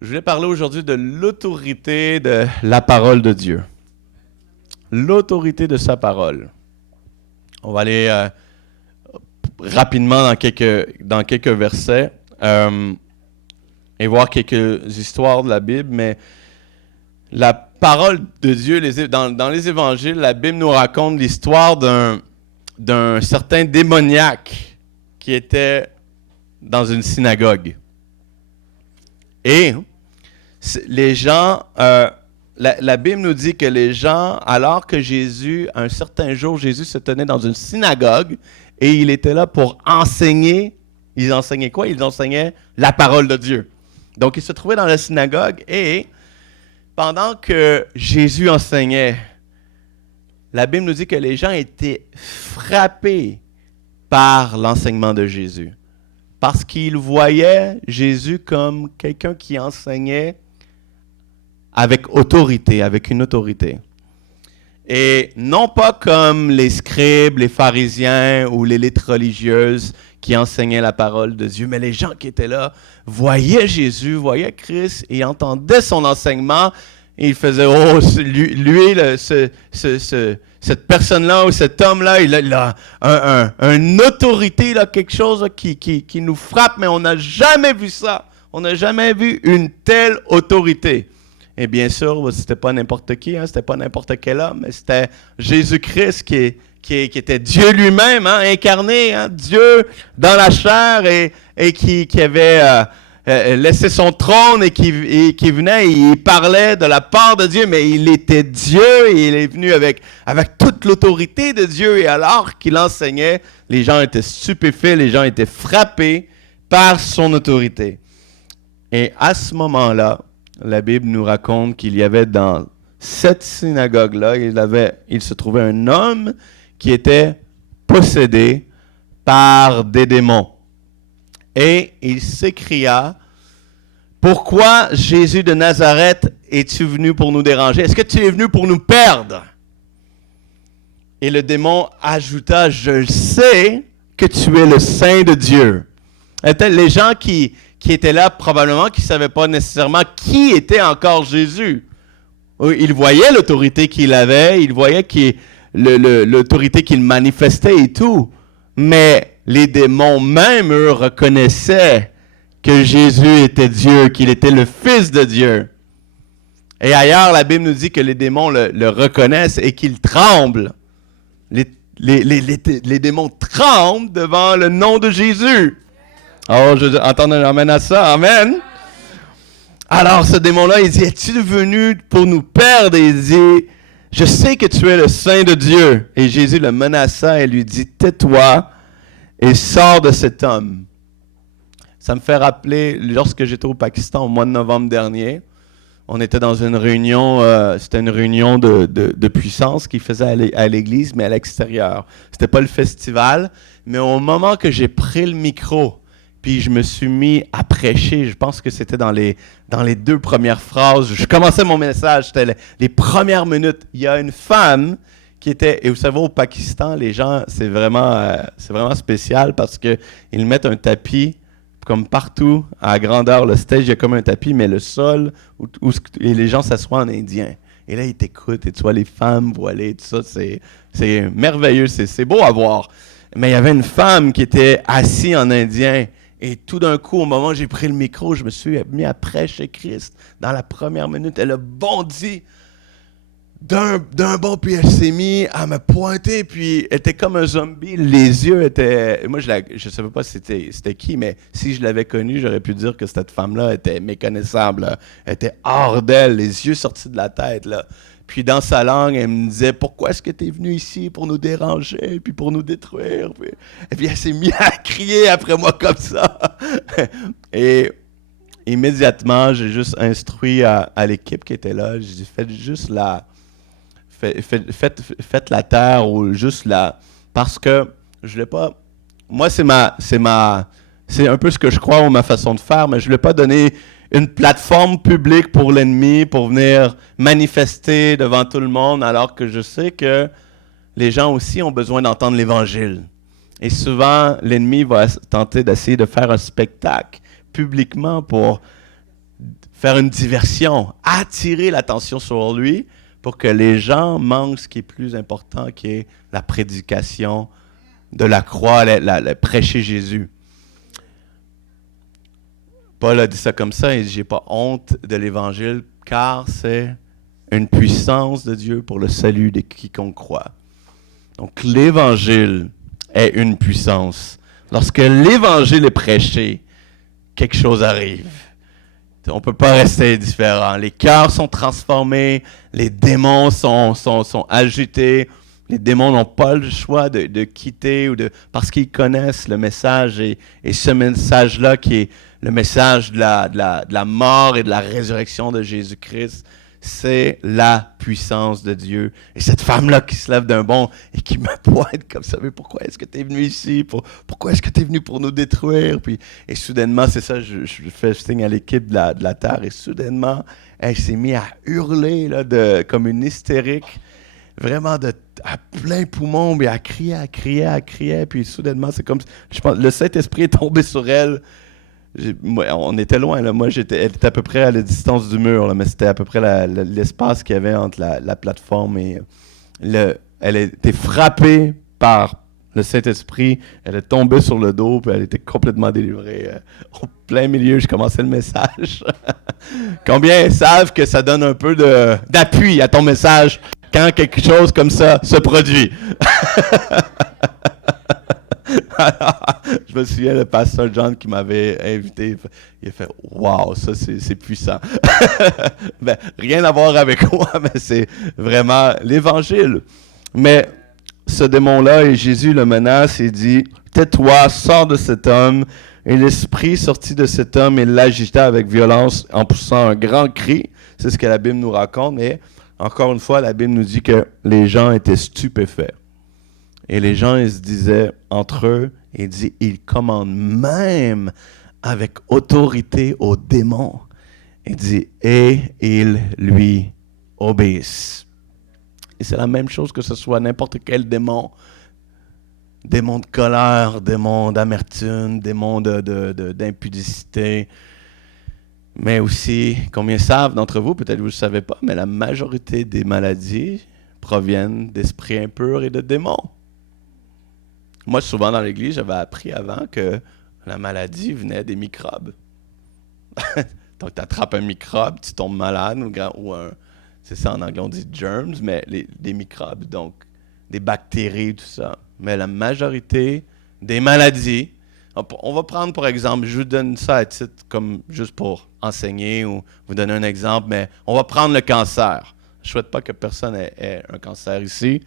Je voulais parler aujourd'hui de l'autorité de la parole de Dieu. L'autorité de sa parole. On va aller rapidement dans quelques versets et voir quelques histoires de la Bible, mais la parole de Dieu, dans les évangiles, la Bible nous raconte l'histoire d'un certain démoniaque qui était dans une synagogue. Et les gens, la Bible nous dit que les gens, alors que Jésus, un certain jour, Jésus se tenait dans une synagogue et il était là pour enseigner. Ils enseignaient quoi? Ils enseignaient la parole de Dieu. Donc, il se trouvait dans la synagogue et pendant que Jésus enseignait, la Bible nous dit que les gens étaient frappés par l'enseignement de Jésus. Parce qu'ils voyaient Jésus comme quelqu'un qui enseignait avec autorité, avec une autorité. Et non pas comme les scribes, les pharisiens ou l'élites religieuse qui enseignaient la parole de Dieu, mais les gens qui étaient là voyaient Jésus, voyaient Christ et entendaient son enseignement et ils faisaient « Oh, cette personne-là ou cet homme-là, il a une autorité, là, quelque chose là, qui nous frappe, mais on n'a jamais vu ça. On n'a jamais vu une telle autorité. » Et bien sûr, c'était pas n'importe qui, c'était pas n'importe quel homme, mais c'était Jésus-Christ qui était Dieu lui-même, incarné, Dieu dans la chair et qui avait laissé son trône et qui venait et il parlait de la part de Dieu, mais il était Dieu et il est venu avec toute l'autorité de Dieu. Et alors qu'il enseignait, les gens étaient stupéfaits, les gens étaient frappés par son autorité. Et à ce moment-là, la Bible nous raconte qu'il y avait dans cette synagogue-là, il se trouvait un homme qui était possédé par des démons. Et il s'écria, « Pourquoi, Jésus de Nazareth, es-tu venu pour nous déranger? Est-ce que tu es venu pour nous perdre? » Et le démon ajouta, « Je sais que tu es le Saint de Dieu. » Les gens qui étaient là, probablement, qui ne savaient pas nécessairement qui était encore Jésus. Ils voyaient l'autorité qu'il avait, ils voyaient l'autorité qu'il manifestait et tout. Mais les démons même, eux, reconnaissaient que Jésus était Dieu, qu'il était le Fils de Dieu. Et ailleurs, la Bible nous dit que les démons le reconnaissent et qu'ils tremblent. Les démons tremblent devant le nom de Jésus. Oh, je entends un amen à ça, amen. Alors, ce démon-là, il dit, es-tu venu pour nous perdre? Et il dit, je sais que tu es le Saint de Dieu. Et Jésus le menaça et lui dit, tais-toi et sors de cet homme. Ça me fait rappeler, lorsque j'étais au Pakistan au mois de novembre dernier, on était dans une réunion, c'était une réunion de puissance qu'ils faisaient à l'église, mais à l'extérieur. C'était pas le festival, mais au moment que j'ai pris le micro, puis je me suis mis à prêcher, je pense que c'était dans les 2 premières phrases. Je commençais mon message, c'était les premières minutes. Il y a une femme qui était, et vous savez, au Pakistan, les gens, c'est vraiment spécial parce qu'ils mettent un tapis comme partout, à grandeur. Le stage, il y a comme un tapis, mais le sol, et les gens s'assoient en indien. Et là, ils t'écoutent, et tu vois les femmes voilées, tout ça, c'est merveilleux, c'est beau à voir. Mais il y avait une femme qui était assise en indien. Et tout d'un coup, au moment où j'ai pris le micro, je me suis mis à prêcher Christ. Dans la première minute, elle a bondi d'un bond, puis elle s'est mise à me pointer, puis elle était comme un zombie. Les yeux étaient... Moi, je ne savais pas c'était qui, mais si je l'avais connue, j'aurais pu dire que cette femme-là était méconnaissable. Là. Elle était hors d'elle, les yeux sortis de la tête. Là. Puis dans sa langue, elle me disait « Pourquoi est-ce que tu es venu ici pour nous déranger, puis pour nous détruire? » Et puis elle s'est mise à crier après moi comme ça. Et immédiatement, j'ai juste instruit à l'équipe qui était là, j'ai dit « Faites la terre ou juste la... » Parce que je voulais pas... Moi, c'est un peu ce que je crois ou ma façon de faire, mais je voulais pas donner une plateforme publique pour l'ennemi, pour venir manifester devant tout le monde, alors que je sais que les gens aussi ont besoin d'entendre l'Évangile. Et souvent, l'ennemi va tenter d'essayer de faire un spectacle publiquement pour faire une diversion, attirer l'attention sur lui pour que les gens manquent ce qui est plus important, qui est la prédication de la croix, prêcher Jésus. Paul a dit ça comme ça, il dit « J'ai pas honte de l'Évangile, car c'est une puissance de Dieu pour le salut de quiconque croit. » Donc l'Évangile est une puissance. Lorsque l'Évangile est prêché, quelque chose arrive. On ne peut pas rester indifférent. Les cœurs sont transformés, les démons sont agités. Les démons n'ont pas le choix de quitter parce qu'ils connaissent le message et ce message-là qui est le message de la mort et de la résurrection de Jésus-Christ, c'est la puissance de Dieu. Et cette femme-là qui se lève d'un bond et qui me pointe comme ça, mais pourquoi est-ce que tu es venu ici? Pourquoi est-ce que tu es venu pour nous détruire? Et soudainement, c'est ça, je fais signe à l'équipe de la terre, et soudainement, elle s'est mise à hurler là, comme une hystérique, vraiment à plein poumon, mais à crier, puis soudainement, c'est comme, je pense, le Saint-Esprit est tombé sur elle. On était loin, là. Moi, elle était à peu près à la distance du mur, là, mais c'était à peu près l'espace qu'il y avait entre la plateforme et elle a été frappée par le Saint-Esprit. Elle est tombée sur le dos, puis elle était complètement délivrée. Au plein milieu, je commençais le message. Combien savent que ça donne un peu d'appui à ton message quand quelque chose comme ça se produit? Alors, je me souviens, le pasteur John qui m'avait invité, il a fait « Wow, ça c'est puissant! » Ben, rien à voir avec moi, mais c'est vraiment l'Évangile. Mais ce démon-là, et Jésus le menace et dit « Tais-toi, sors de cet homme. » Et l'esprit sortit de cet homme et l'agita avec violence en poussant un grand cri. C'est ce que la Bible nous raconte. Mais encore une fois, la Bible nous dit que les gens étaient stupéfaits. Et les gens, ils se disaient entre eux, ils commandent même avec autorité aux démons. Il dit, et ils lui obéissent. Et c'est la même chose que ce soit n'importe quel démon. Démon de colère, démon d'amertume, démon d'impudicité. Mais aussi, combien savent d'entre vous, peut-être vous ne le savez pas, mais la majorité des maladies proviennent d'esprits impurs et de démons. Moi, souvent dans l'Église, j'avais appris avant que la maladie venait des microbes. Donc, tu attrapes un microbe, tu tombes malade, c'est ça en anglais, on dit germs, mais des microbes, donc des bactéries, tout ça. Mais la majorité des maladies, on va prendre par exemple, je vous donne ça à titre comme juste pour enseigner ou vous donner un exemple, mais on va prendre le cancer. Je ne souhaite pas que personne ait un cancer ici,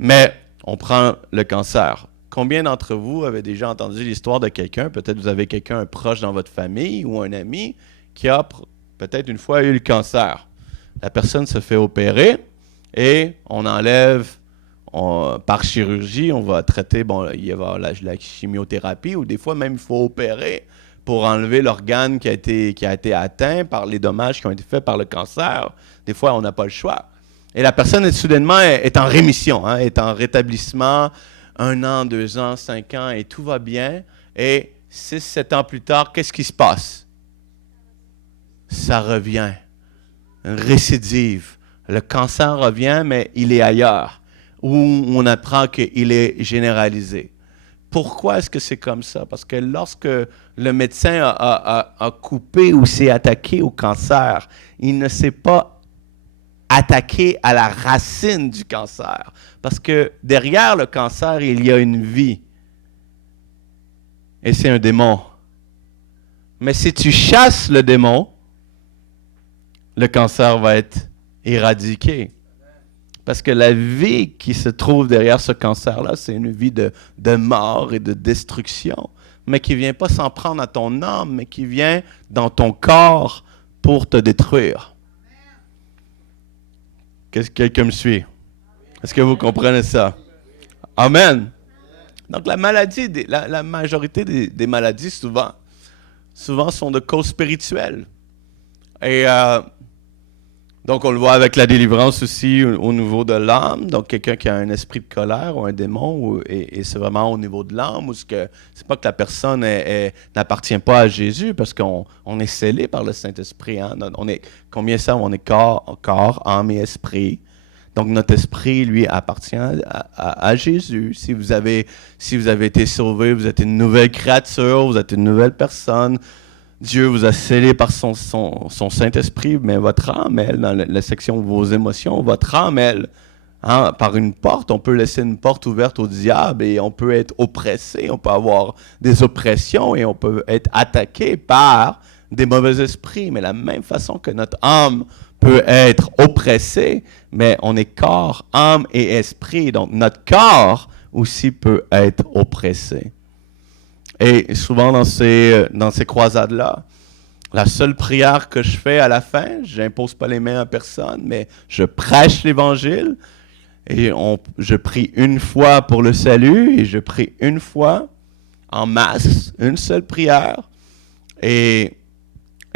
mais on prend le cancer. Combien d'entre vous avez déjà entendu l'histoire de quelqu'un, peut-être vous avez quelqu'un un proche dans votre famille ou un ami qui a peut-être une fois eu le cancer. La personne se fait opérer et on enlève, par chirurgie, on va traiter, il y a la chimiothérapie ou des fois même il faut opérer pour enlever l'organe qui a été atteint par les dommages qui ont été faits par le cancer. Des fois, on n'a pas le choix. Et la personne soudainement est en rémission, est en rétablissement, 1 an, 2 ans, 5 ans, et tout va bien. Et 6, 7 ans plus tard, qu'est-ce qui se passe? Ça revient. Une récidive. Le cancer revient, mais il est ailleurs. Où on apprend qu'il est généralisé. Pourquoi est-ce que c'est comme ça? Parce que lorsque le médecin a coupé ou s'est attaqué au cancer, il ne s'est pas attaqué à la racine du cancer. Parce que derrière le cancer, il y a une vie. Et c'est un démon. Mais si tu chasses le démon, le cancer va être éradiqué. Parce que la vie qui se trouve derrière ce cancer-là, c'est une vie de mort et de destruction. Mais qui ne vient pas s'en prendre à ton âme, mais qui vient dans ton corps pour te détruire. Qu'est-ce que quelqu'un me suit? Est-ce que vous comprenez ça? Amen. Donc la majorité des maladies, souvent sont de cause spirituelle. Et Donc, on le voit avec la délivrance aussi au niveau de l'âme. Donc, quelqu'un qui a un esprit de colère ou un démon, et c'est vraiment au niveau de l'âme, où c'est pas que la personne n'appartient pas à Jésus, parce qu'on est scellé par le Saint-Esprit. Hein? Combien ça? On est corps, âme et esprit. Donc, notre esprit, lui, appartient à Jésus. Si vous avez été sauvé, vous êtes une nouvelle créature, vous êtes une nouvelle personne. Dieu vous a scellé par son Saint-Esprit, mais votre âme, elle, dans la section de vos émotions, votre âme, elle, hein, par une porte, on peut laisser une porte ouverte au diable et on peut être oppressé, on peut avoir des oppressions et on peut être attaqué par des mauvais esprits. Mais de la même façon que notre âme peut être oppressée, mais on est corps, âme et esprit. Donc notre corps aussi peut être oppressé. Et souvent dans ces croisades-là, la seule prière que je fais à la fin, j'impose pas les mains à personne, mais je prêche l'Évangile et je prie une fois pour le salut et je prie une fois en masse, une seule prière. Et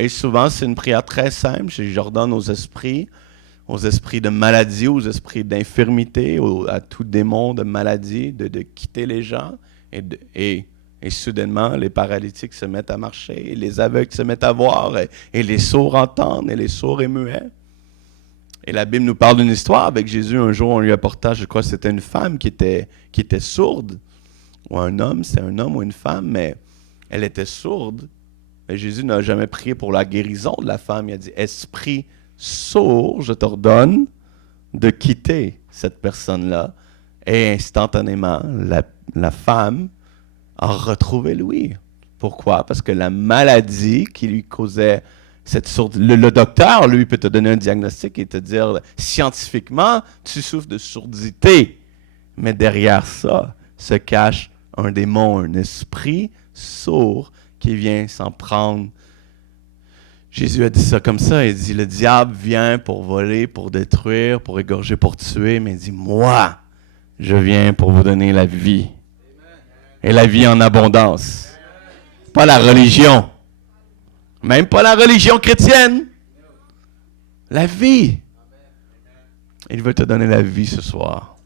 souvent, c'est une prière très simple. J'ordonne aux esprits de maladie, aux esprits d'infirmité, à tout démon de maladie, de quitter les gens et soudainement, les paralytiques se mettent à marcher, et les aveugles se mettent à voir, et les sourds entendent, et les sourds et muets. Et la Bible nous parle d'une histoire avec Jésus. Un jour, on lui apporta, je crois que c'était une femme qui était sourde, ou un homme, c'est un homme ou une femme, mais elle était sourde. Et Jésus n'a jamais prié pour la guérison de la femme. Il a dit, « Esprit sourd, je t'ordonne de quitter cette personne-là. » Et instantanément, la femme a retrouvé l'ouïe. Pourquoi? Parce que la maladie qui lui causait cette sourdité... Le docteur, lui, peut te donner un diagnostic et te dire, scientifiquement, tu souffres de surdité. Mais derrière ça se cache un démon, un esprit sourd qui vient s'en prendre. Jésus a dit ça comme ça, il dit, le diable vient pour voler, pour détruire, pour égorger, pour tuer, mais il dit, moi, je viens pour vous donner la vie. Et la vie en abondance. Pas la religion. Même pas la religion chrétienne. La vie. Il veut te donner la vie ce soir.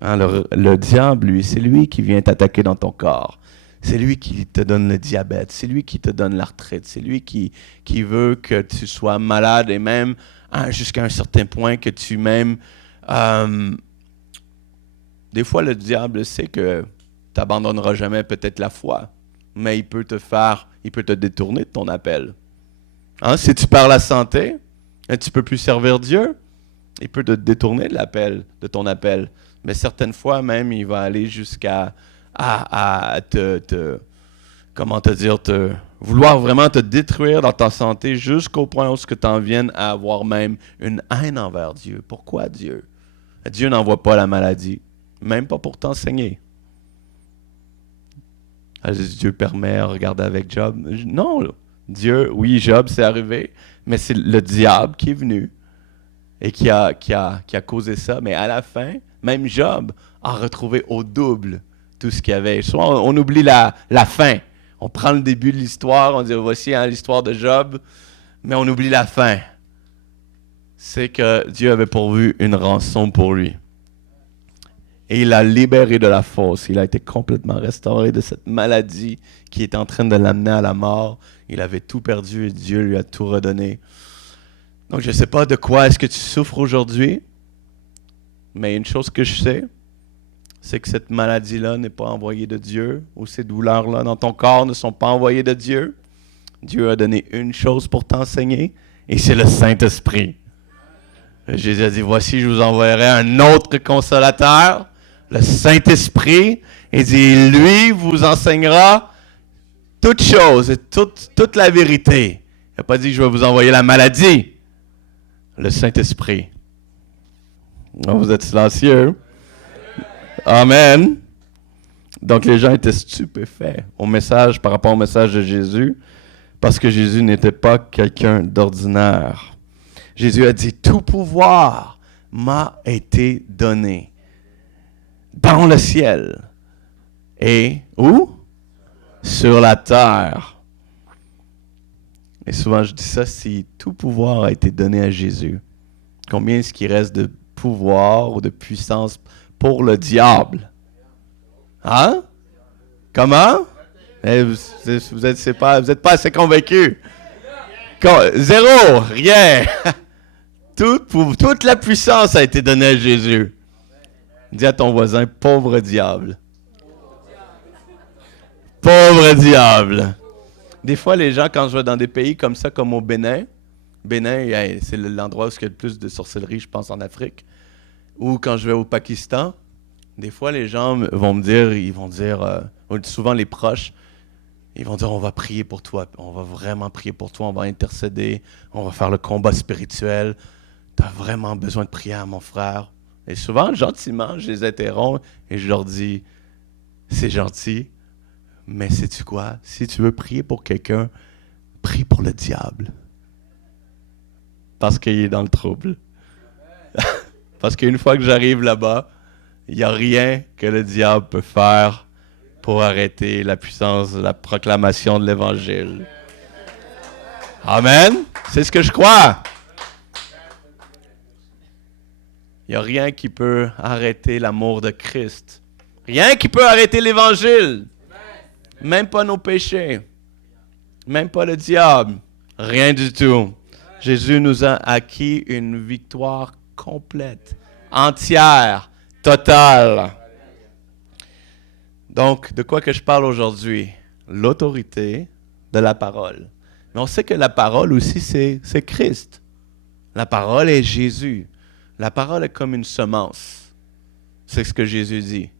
Hein, le diable, lui, c'est lui qui vient t'attaquer dans ton corps. C'est lui qui te donne le diabète. C'est lui qui te donne l'arthrite. C'est lui qui veut que tu sois malade et même jusqu'à un certain point que tu même... des fois, le diable sait que tu n'abandonneras jamais peut-être la foi, mais il peut te détourner de ton appel. Hein? Si tu perds la santé, et tu ne peux plus servir Dieu, il peut te détourner de ton appel. Mais certaines fois même, il va aller jusqu'à vouloir vraiment te détruire dans ta santé jusqu'au point où tu en viennes à avoir même une haine envers Dieu. Pourquoi Dieu? Dieu n'envoie pas la maladie, même pas pour t'enseigner. Dieu permet, regardez avec Job. Non, Dieu, oui, Job, c'est arrivé, mais c'est le diable qui est venu et qui a causé ça. Mais à la fin, même Job a retrouvé au double tout ce qu'il y avait. Souvent, on oublie la fin. On prend le début de l'histoire, on dit, voici l'histoire de Job, mais on oublie la fin. C'est que Dieu avait pourvu une rançon pour lui. Et il l'a libéré de la fosse. Il a été complètement restauré de cette maladie qui était en train de l'amener à la mort. Il avait tout perdu et Dieu lui a tout redonné. Donc, je ne sais pas de quoi est-ce que tu souffres aujourd'hui, mais une chose que je sais, c'est que cette maladie-là n'est pas envoyée de Dieu, ou ces douleurs-là dans ton corps ne sont pas envoyées de Dieu. Dieu a donné une chose pour t'enseigner, et c'est le Saint-Esprit. Jésus a dit, voici, je vous enverrai un autre consolateur, le Saint-Esprit, et dit, lui vous enseignera toutes choses et toute la vérité. Il n'a pas dit, je vais vous envoyer la maladie. Le Saint-Esprit. Oh, vous êtes silencieux. Amen. Donc les gens étaient stupéfaits par rapport au message de Jésus, parce que Jésus n'était pas quelqu'un d'ordinaire. Jésus a dit, tout pouvoir m'a été donné dans le ciel et où? Sur la terre. Et souvent, je dis ça, si tout pouvoir a été donné à Jésus, combien est-ce qu'il reste de pouvoir ou de puissance pour le diable? Hein? Comment? Vous êtes pas assez convaincus. Zéro, rien. Toute la puissance a été donnée à Jésus. Dis à ton voisin, pauvre diable. Pauvre diable. Des fois, les gens, quand je vais dans des pays comme ça, comme au Bénin, c'est l'endroit où il y a le plus de sorcellerie, je pense, en Afrique, ou quand je vais au Pakistan, des fois, les gens vont me dire, souvent les proches, ils vont dire, on va prier pour toi, on va vraiment prier pour toi, on va intercéder, on va faire le combat spirituel. Tu as vraiment besoin de prier à mon frère. Et souvent, gentiment, je les interromps et je leur dis, c'est gentil, mais sais-tu quoi? Si tu veux prier pour quelqu'un, prie pour le diable. Parce qu'il est dans le trouble. Parce qu'une fois que j'arrive là-bas, il n'y a rien que le diable peut faire pour arrêter la puissance de la proclamation de l'Évangile. Amen. C'est ce que je crois. Il n'y a rien qui peut arrêter l'amour de Christ. Rien qui peut arrêter l'Évangile. Même pas nos péchés. Même pas le diable. Rien du tout. Jésus nous a acquis une victoire complète, entière, totale. Donc, de quoi que je parle aujourd'hui? L'autorité de la parole. Mais on sait que la parole aussi, c'est Christ. La parole est Jésus. La parole est comme une semence. C'est ce que Jésus dit.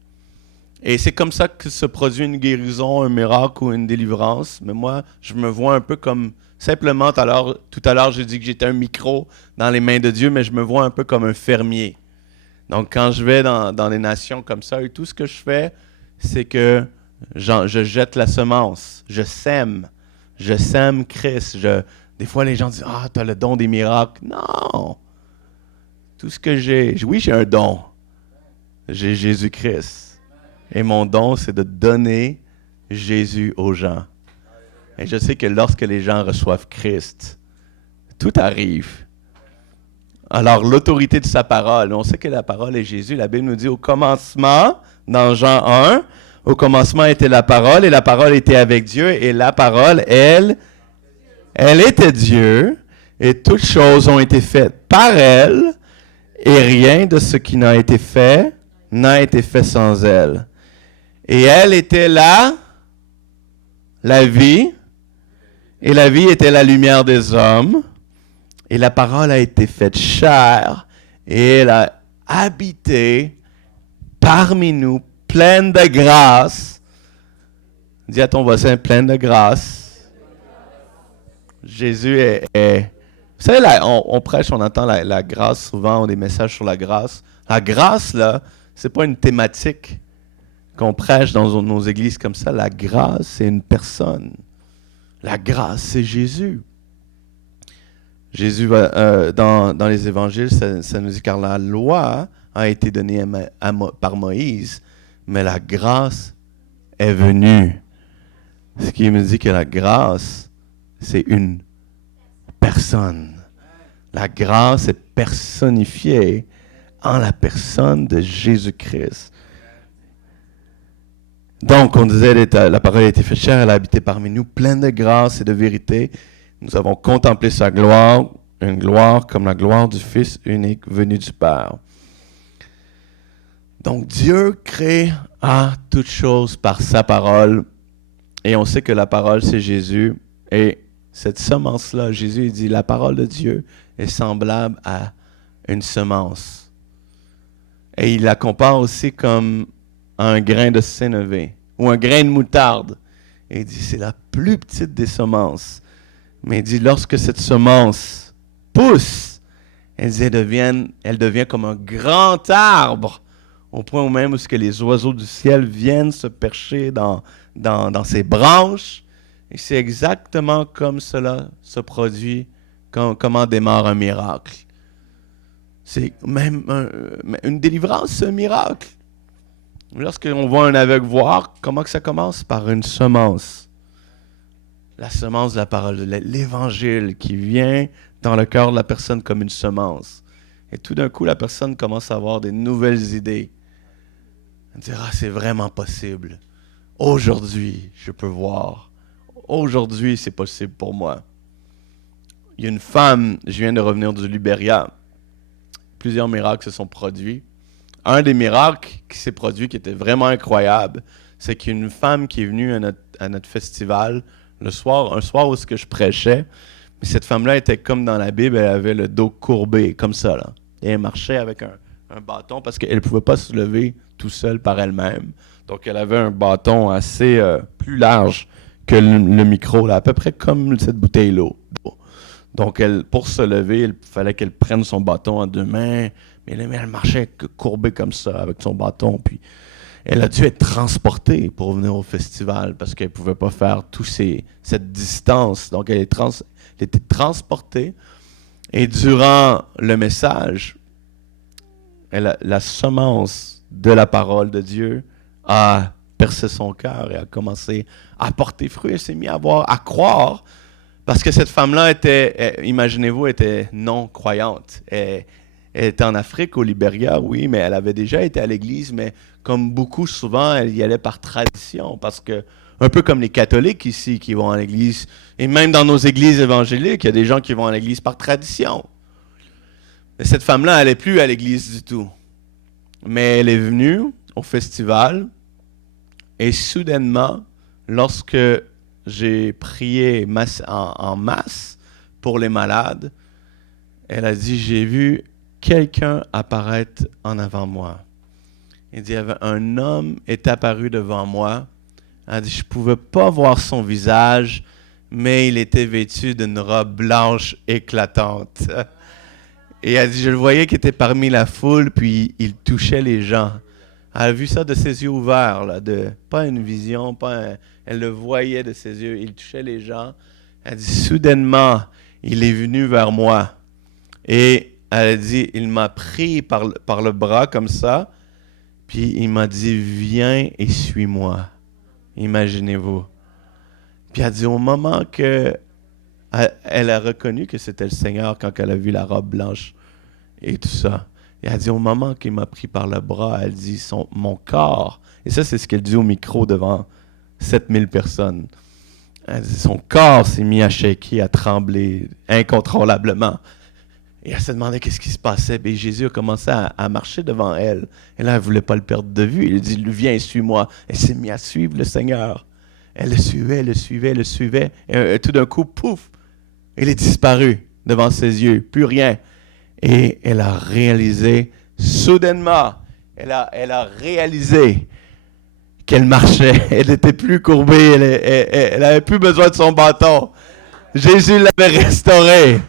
Et c'est comme ça que se produit une guérison, un miracle ou une délivrance. Mais moi, je me vois un peu comme, simplement, tout à l'heure, j'ai dit que j'étais un micro dans les mains de Dieu, mais je me vois un peu comme un fermier. Donc, quand je vais dans les nations comme ça, et tout ce que je fais, c'est que je jette la semence, je sème Christ. Des fois, les gens disent « Ah, tu as le don des miracles. » Non! Tout ce que oui, j'ai un don. J'ai Jésus-Christ. Et mon don, c'est de donner Jésus aux gens. Et je sais que lorsque les gens reçoivent Christ, tout arrive. Alors, l'autorité de sa parole, on sait que la parole est Jésus. La Bible nous dit au commencement, dans Jean 1, au commencement était la parole, et la parole était avec Dieu, et la parole, elle était Dieu, et toutes choses ont été faites par elle, et rien de ce qui n'a été fait sans elle. Et elle était la vie, et la vie était la lumière des hommes, et la parole a été faite chair, et elle a habité parmi nous, pleine de grâce. Dis à ton voisin, pleine de grâce. Jésus est vous savez, là, on prêche, on entend la grâce souvent, on a des messages sur la grâce. La grâce, là, c'est pas une thématique qu'on prêche dans nos églises comme ça. La grâce, c'est une personne. La grâce, c'est Jésus. Jésus, dans les évangiles, ça nous dit, car la loi a été donnée par Moïse, mais la grâce est venue. Ce qui me dit que la grâce, c'est une personne. La grâce est personnifiée en la personne de Jésus-Christ. Donc, on disait, la parole a été faite chair, elle a habité parmi nous, pleine de grâce et de vérité. Nous avons contemplé sa gloire, une gloire comme la gloire du Fils unique venu du Père. Donc, Dieu crée toutes choses par sa parole. Et on sait que la parole, c'est Jésus. Et cette semence-là, Jésus dit, la parole de Dieu est semblable à une semence. Et il la compare aussi comme un grain de sénévé ou un grain de moutarde. Et il dit, c'est la plus petite des semences. Mais il dit, lorsque cette semence pousse, elle devient comme un grand arbre, au point où même où que les oiseaux du ciel viennent se percher dans ses branches. Et c'est exactement comme cela se produit, comment démarre un miracle. C'est même une délivrance, c'est un miracle. Lorsqu'on voit un aveugle voir, comment que ça commence? Par une semence. la semence de la parole, l'évangile qui vient dans le cœur de la personne comme une semence. Et tout d'un coup, la personne commence à avoir des nouvelles idées. Elle dit, c'est vraiment possible. Aujourd'hui, je peux voir. Aujourd'hui, c'est possible pour moi. Il y a une femme, je viens de revenir du Libéria. Plusieurs miracles se sont produits. Un des miracles qui s'est produit, qui était vraiment incroyable, c'est qu'il y a une femme qui est venue à notre festival un soir où je prêchais. Mais cette femme-là était comme dans la Bible, elle avait le dos courbé, comme ça, là. Et elle marchait avec un bâton parce qu'elle ne pouvait pas se lever tout seule par elle-même. Donc, elle avait un bâton assez plus large que le micro, là, à peu près comme cette bouteille d'eau. Donc, pour se lever, il fallait qu'elle prenne son bâton en deux mains. Mais elle marchait courbée comme ça, avec son bâton. Puis, elle a dû être transportée pour venir au festival parce qu'elle ne pouvait pas faire cette distance. Donc, elle était transportée. Et durant le message, la semence de la parole de Dieu a percé son cœur et a commencé à porter fruit. Elle s'est mise à croire. Parce que cette femme-là imaginez-vous, était non-croyante. Elle était en Afrique, au Libéria, oui, mais elle avait déjà été à l'église, mais comme beaucoup, souvent, elle y allait par tradition. Parce que, un peu comme les catholiques ici qui vont à l'église, et même dans nos églises évangéliques, il y a des gens qui vont à l'église par tradition. Mais cette femme-là, elle n'est plus à l'église du tout. Mais elle est venue au festival, et soudainement, lorsque j'ai prié en masse pour les malades, elle a dit, j'ai vu quelqu'un apparaître en avant moi. Elle dit, un homme est apparu devant moi. Elle a dit, je ne pouvais pas voir son visage, mais il était vêtu d'une robe blanche éclatante. Et elle dit, je le voyais qui était parmi la foule, puis il touchait les gens. Elle a vu ça de ses yeux ouverts, là, pas une vision, elle le voyait de ses yeux, il touchait les gens. Elle dit, soudainement, il est venu vers moi. Et elle a dit, il m'a pris par le bras comme ça, puis il m'a dit, viens et suis-moi. Imaginez-vous. Puis elle a dit, au moment que elle a reconnu que c'était le Seigneur quand elle a vu la robe blanche et tout ça. Et elle dit, au moment qu'il m'a pris par le bras, elle dit, mon corps, et ça c'est ce qu'elle dit au micro devant 7000 personnes. Elle dit, son corps s'est mis à shaker, à trembler incontrôlablement. Et elle se demandait qu'est-ce qui se passait. Et Jésus a commencé à marcher devant elle. Et là, elle ne voulait pas le perdre de vue. Il dit, viens, suis-moi. Elle s'est mise à suivre le Seigneur. Elle le suivait. Et tout d'un coup, pouf, il est disparu devant ses yeux. Plus rien. Et elle a réalisé, soudainement, elle a réalisé qu'elle marchait. Elle n'était plus courbée. Elle n'avait plus besoin de son bâton. Jésus l'avait restaurée.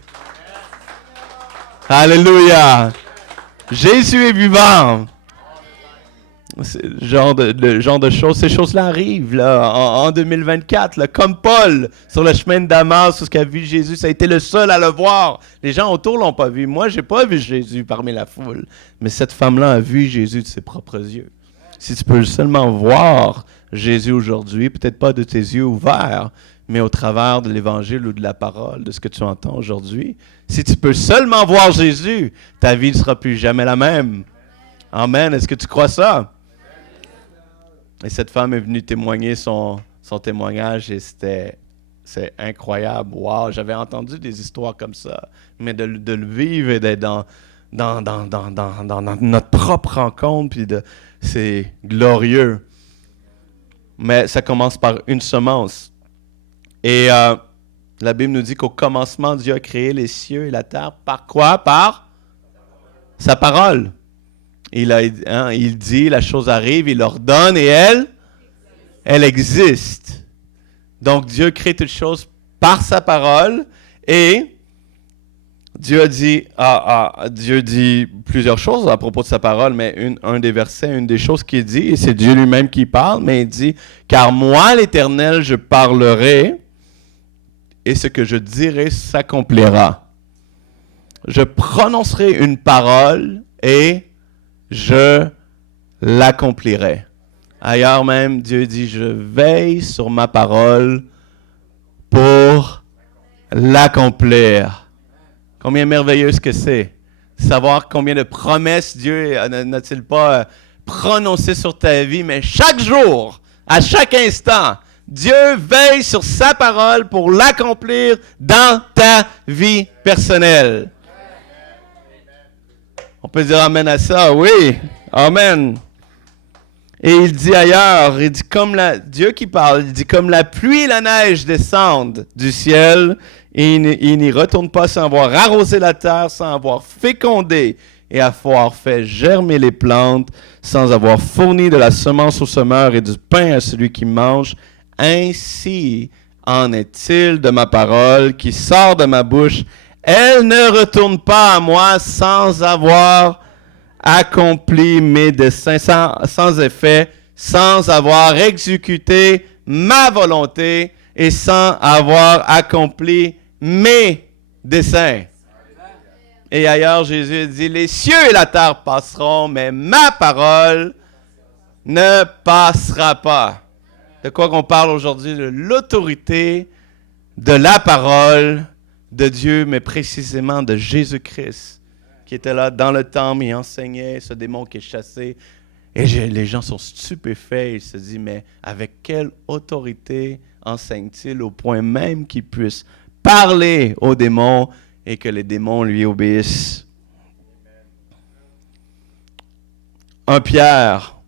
Alléluia. Jésus est vivant. C'est le genre de choses, ces choses-là arrivent là, en 2024, là, comme Paul sur le chemin de Damas, où ce qu'a vu Jésus, ça a été le seul à le voir. Les gens autour l'ont pas vu. Moi, j'ai pas vu Jésus parmi la foule. Mais cette femme-là a vu Jésus de ses propres yeux. Si tu peux seulement voir Jésus aujourd'hui, peut-être pas de tes yeux ouverts, mais au travers de l'évangile ou de la parole, de ce que tu entends aujourd'hui, si tu peux seulement voir Jésus, ta vie ne sera plus jamais la même. Amen. Est-ce que tu crois ça? Et cette femme est venue témoigner son témoignage et c'est incroyable. Wow, j'avais entendu des histoires comme ça, mais de le vivre et d'être dans notre propre rencontre, puis c'est glorieux. Mais ça commence par une semence. Et la Bible nous dit qu'au commencement, Dieu a créé les cieux et la terre. Par quoi? Par sa parole. Il dit, la chose arrive, il ordonne et elle existe. Donc Dieu crée toutes choses par sa parole et Dieu dit plusieurs choses à propos de sa parole, mais un des versets, une des choses qu'il dit, et c'est Dieu lui-même qui parle, mais il dit, car moi l'Éternel, je parlerai et ce que je dirai s'accomplira. Je prononcerai une parole et je l'accomplirai. Ailleurs même, Dieu dit, je veille sur ma parole pour l'accomplir. Combien merveilleux que c'est. Savoir combien de promesses Dieu n'a-t-il pas prononcées sur ta vie, mais chaque jour, à chaque instant, Dieu veille sur sa parole pour l'accomplir dans ta vie personnelle. On peut dire amen à ça, oui. Amen. Et il dit ailleurs, il dit comme Dieu qui parle, il dit comme la pluie et la neige descendent du ciel, et il n'y retourne pas sans avoir arrosé la terre, sans avoir fécondé et avoir fait germer les plantes, sans avoir fourni de la semence au semeur et du pain à celui qui mange. Ainsi en est-il de ma parole qui sort de ma bouche. Elle ne retourne pas à moi sans avoir accompli mes desseins, sans effet, sans avoir exécuté ma volonté et sans avoir accompli mes desseins. Et ailleurs, Jésus dit, les cieux et la terre passeront, mais ma parole ne passera pas. De quoi qu'on parle aujourd'hui? De l'autorité de la parole de Dieu, mais précisément de Jésus-Christ, qui était là dans le temple, il enseignait, ce démon qui est chassé. Et les gens sont stupéfaits, ils se disent, mais avec quelle autorité enseigne-t-il au point même qu'il puisse parler aux démons et que les démons lui obéissent? 1 Pierre,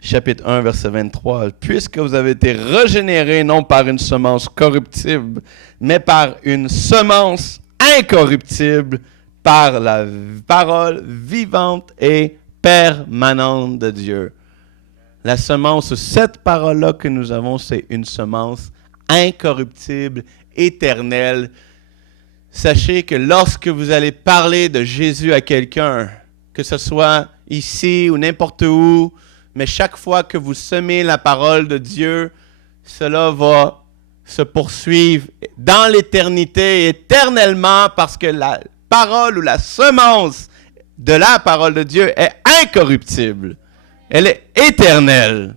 chapitre 1, verset 23. « Puisque vous avez été régénérés non par une semence corruptible, mais par une semence incorruptible, par la parole vivante et permanente de Dieu. » La semence, cette parole-là que nous avons, c'est une semence incorruptible, éternelle. Sachez que lorsque vous allez parler de Jésus à quelqu'un, que ce soit ici ou n'importe où, mais chaque fois que vous semez la parole de Dieu, cela va se poursuivre dans l'éternité, éternellement, parce que la parole ou la semence de la parole de Dieu est incorruptible. Elle est éternelle.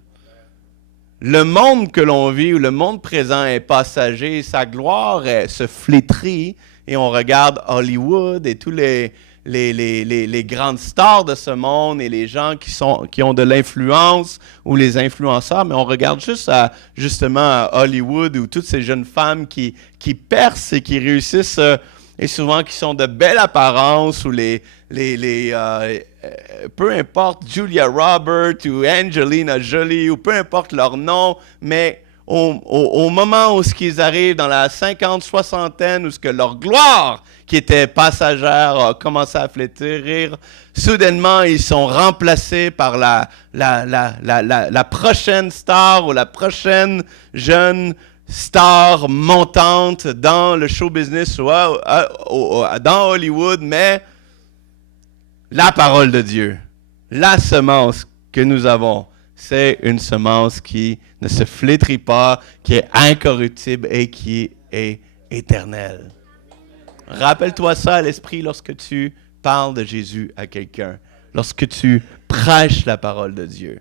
Le monde que l'on vit, ou le monde présent est passager, sa gloire se flétrit, et on regarde Hollywood et tous les grandes stars de ce monde et les gens qui ont de l'influence ou les influenceurs, mais on regarde justement à Hollywood où toutes ces jeunes femmes qui percent et qui réussissent et souvent qui sont de belle apparence ou peu importe Julia Roberts ou Angelina Jolie ou peu importe leur nom, mais au moment où ils arrivent dans la 50, soixantaine, où leur gloire, qui était passagère, a commencé à flétrir, soudainement, ils sont remplacés par la prochaine star ou la prochaine jeune star montante dans le show business ou dans Hollywood, mais la parole de Dieu, la semence que nous avons, c'est une semence qui ne se flétrit pas, qui est incorruptible et qui est éternelle. Rappelle-toi ça à l'esprit lorsque tu parles de Jésus à quelqu'un, lorsque tu prêches la parole de Dieu.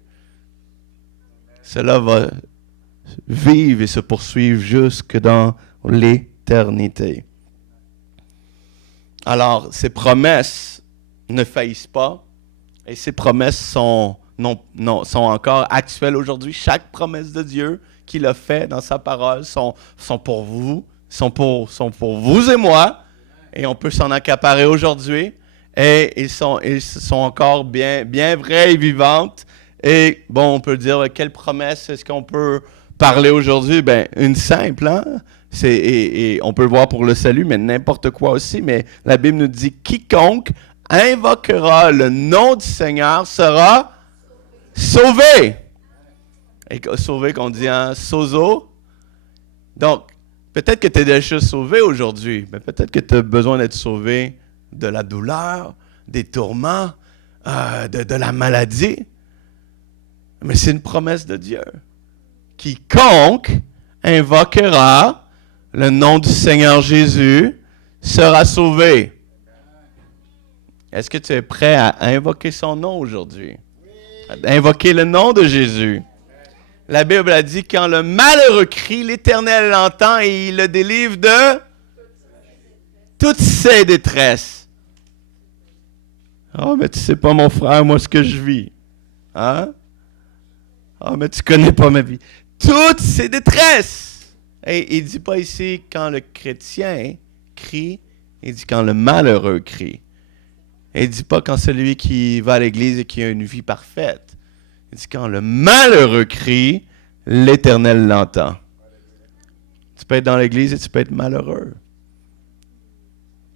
Cela va vivre et se poursuivre jusque dans l'éternité. Alors, ces promesses ne faillissent pas et ces promesses sont encore actuelles aujourd'hui. Chaque promesse de Dieu qu'il a fait dans sa parole sont pour vous, sont pour vous et moi, et on peut s'en accaparer aujourd'hui. Et ils sont encore bien vraies et vivantes. Et bon, on peut dire quelle promesse est-ce qu'on peut parler aujourd'hui? Ben, une simple, hein? Et on peut le voir pour le salut, mais n'importe quoi aussi. Mais la Bible nous dit quiconque invoquera le nom du Seigneur sera sauvé. Et sauvé qu'on dit en sozo. Donc, peut-être que tu es déjà sauvé aujourd'hui, mais peut-être que tu as besoin d'être sauvé de la douleur, des tourments, de la maladie. Mais c'est une promesse de Dieu. Quiconque invoquera le nom du Seigneur Jésus sera sauvé. Est-ce que tu es prêt à invoquer son nom aujourd'hui? À invoquer le nom de Jésus. La Bible a dit, quand le malheureux crie, l'Éternel l'entend et il le délivre de toutes ses détresses. Ah, mais tu sais pas, mon frère, moi, ce que je vis. Hein? Ah, mais tu connais pas ma vie. Toutes ses détresses. Et il dit pas ici quand le chrétien crie, il dit quand le malheureux crie. Et il dit pas quand celui qui va à l'église et qui a une vie parfaite. Il dit quand le malheureux crie, l'Éternel l'entend. Tu peux être dans l'église et tu peux être malheureux.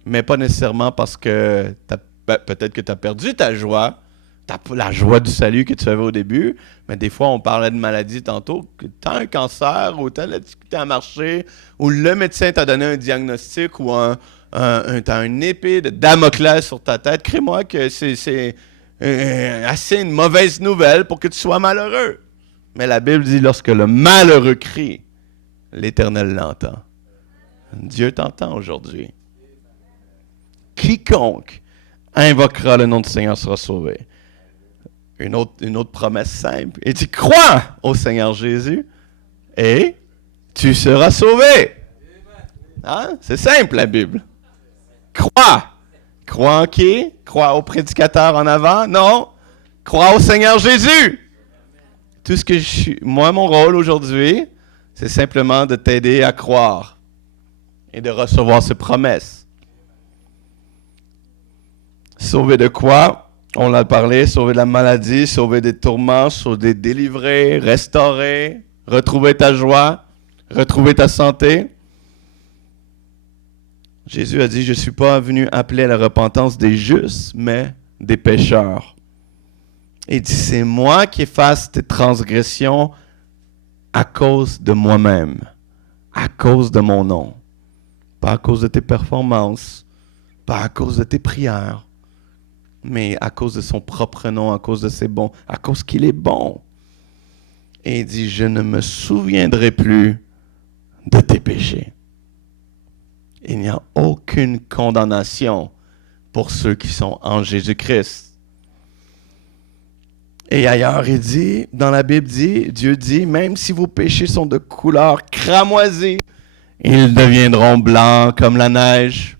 Mais pas nécessairement parce que peut-être que tu as perdu ta joie, la joie du salut que tu avais au début, mais des fois on parlait de maladie tantôt, que tu as un cancer ou tu as la difficulté à marcher, ou le médecin t'a donné un diagnostic ou t'as une épée de Damoclès sur ta tête. Crée-moi que c'est assez une mauvaise nouvelle pour que tu sois malheureux. Mais la Bible dit, lorsque le malheureux crie, l'Éternel l'entend. Dieu t'entend aujourd'hui. Quiconque invoquera le nom du Seigneur sera sauvé. Une autre promesse simple. Il dit, crois au Seigneur Jésus et tu seras sauvé. Hein? C'est simple, la Bible. Crois. Crois en qui? Crois au prédicateur en avant? Non. Crois au Seigneur Jésus. Tout ce que moi, mon rôle aujourd'hui, c'est simplement de t'aider à croire et de recevoir ses promesses. Sauver de quoi? On l'a parlé, sauver de la maladie, sauver des tourments, sauver, délivrer, restaurer, retrouver ta joie, retrouver ta santé. Jésus a dit, je ne suis pas venu appeler à la repentance des justes, mais des pécheurs. Il dit, c'est moi qui efface tes transgressions à cause de moi-même, à cause de mon nom. Pas à cause de tes performances, pas à cause de tes prières, mais à cause de son propre nom, à cause de ses bons, à cause qu'il est bon. Et il dit, je ne me souviendrai plus de tes péchés. Il n'y a aucune condamnation pour ceux qui sont en Jésus-Christ. Et ailleurs, il dit, dans la Bible dit, Dieu dit, même si vos péchés sont de couleur cramoisie, ils deviendront blancs comme la neige.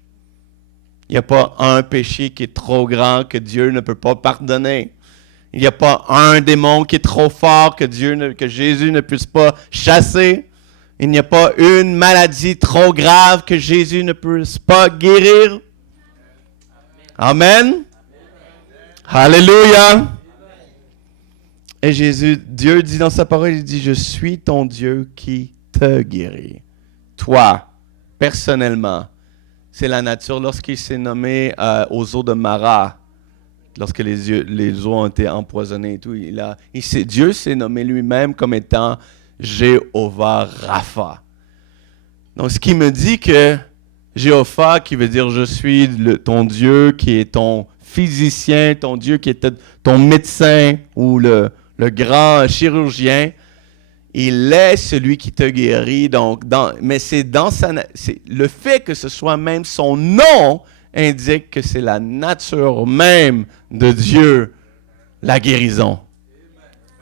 Il n'y a pas un péché qui est trop grand que Dieu ne peut pas pardonner. Il n'y a pas un démon qui est trop fort que Jésus ne puisse pas chasser. Il n'y a pas une maladie trop grave que Jésus ne puisse pas guérir. Amen. Alléluia. Et Dieu dit dans sa parole, il dit, je suis ton Dieu qui te guérit. Toi, personnellement, c'est la nature. Lorsqu'il s'est nommé aux eaux de Mara, lorsque les eaux ont été empoisonnées et tout, Dieu s'est nommé lui-même comme étant Jéhovah Rapha. Donc, ce qui me dit que Jéhovah, qui veut dire je suis ton Dieu, qui est ton physicien, ton Dieu qui est ton médecin ou le grand chirurgien, il est celui qui te guérit. Donc, mais c'est le fait que ce soit même son nom indique que c'est la nature même de Dieu, la guérison.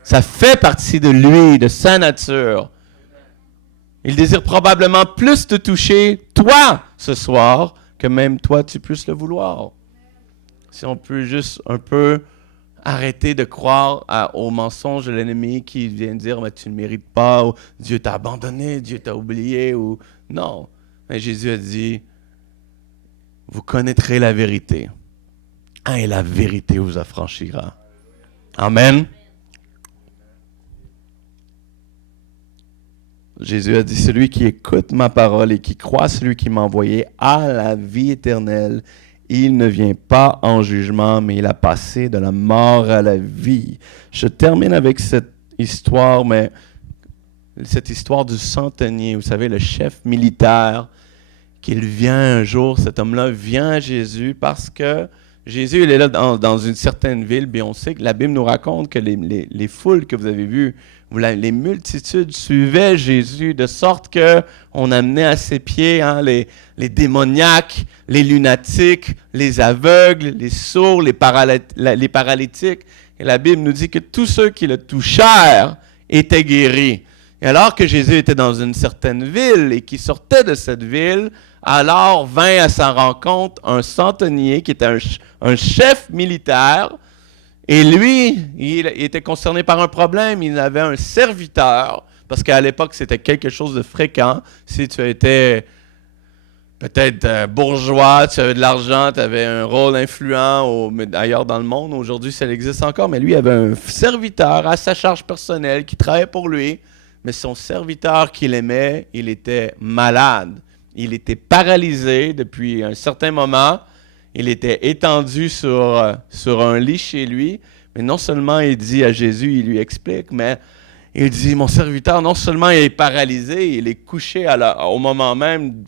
Ça fait partie de lui, de sa nature. Il désire probablement plus te toucher, toi, ce soir, que même toi, tu puisses le vouloir. Si on peut juste un peu arrêter de croire au mensonge de l'ennemi qui vient dire « tu ne mérites pas » ou « Dieu t'a abandonné, Dieu t'a oublié » ou non. Mais Jésus a dit « Vous connaîtrez la vérité. Et la vérité vous affranchira. » Amen. Jésus a dit, celui qui écoute ma parole et qui croit celui qui m'a envoyé a la vie éternelle. Il ne vient pas en jugement, mais il a passé de la mort à la vie. Je termine avec cette histoire, mais cette histoire du centenier, vous savez, le chef militaire, qu'il vient un jour, cet homme-là vient à Jésus parce que Jésus, il est là dans une certaine ville, bien on sait que la Bible nous raconte que les foules que vous avez vues, les multitudes suivaient Jésus de sorte qu'on amenait à ses pieds les démoniaques, les lunatiques, les aveugles, les sourds, les paralytiques. Et la Bible nous dit que tous ceux qui le touchèrent, était guéri. Et alors que Jésus était dans une certaine ville et qu'il sortait de cette ville, alors vint à sa rencontre un centenier qui était un chef militaire. Et lui, il était concerné par un problème. Il avait un serviteur, parce qu'à l'époque, c'était quelque chose de fréquent. Si tu étais peut-être bourgeois, tu avais de l'argent, tu avais un rôle influent ailleurs dans le monde. Aujourd'hui, ça existe encore, mais lui avait un serviteur à sa charge personnelle qui travaillait pour lui. Mais son serviteur qu'il aimait, il était malade. Il était paralysé depuis un certain moment. Il était étendu sur un lit chez lui. Mais non seulement il dit à Jésus, il lui explique, mais il dit, mon serviteur, non seulement il est paralysé, il est couché au moment même